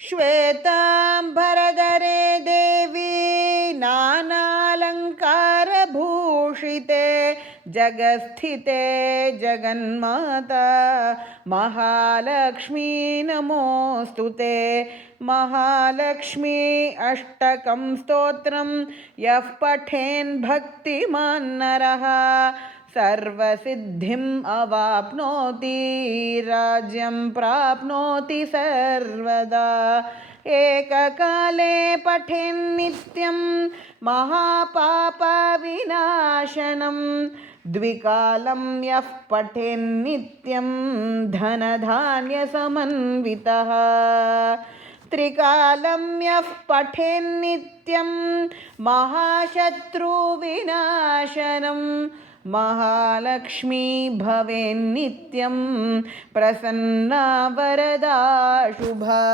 श्वेताम्बरधरे देवी नानालङ्कारभूषिते जगत्स्थिते जगन्माता महालक्ष्मी नमोऽस्तु ते। महालक्ष्मी अष्टकं स्तोत्रं यः पठेन् भक्तिमान् नरः सर्वसिद्धिम् अवाप्नोति राज्यं प्राप्नोति सर्वदा। एककाले पठेन्नित्यं महापापविनाशनं द्विकालं यः पठेन्नित्यं धनधान्यसमन्वितः त्रिकालं यः पठेन्नित्यं महाशत्रुविनाशनं महालक्ष्मी भवेन्नित्यं प्रसन्ना वरदा शुभा।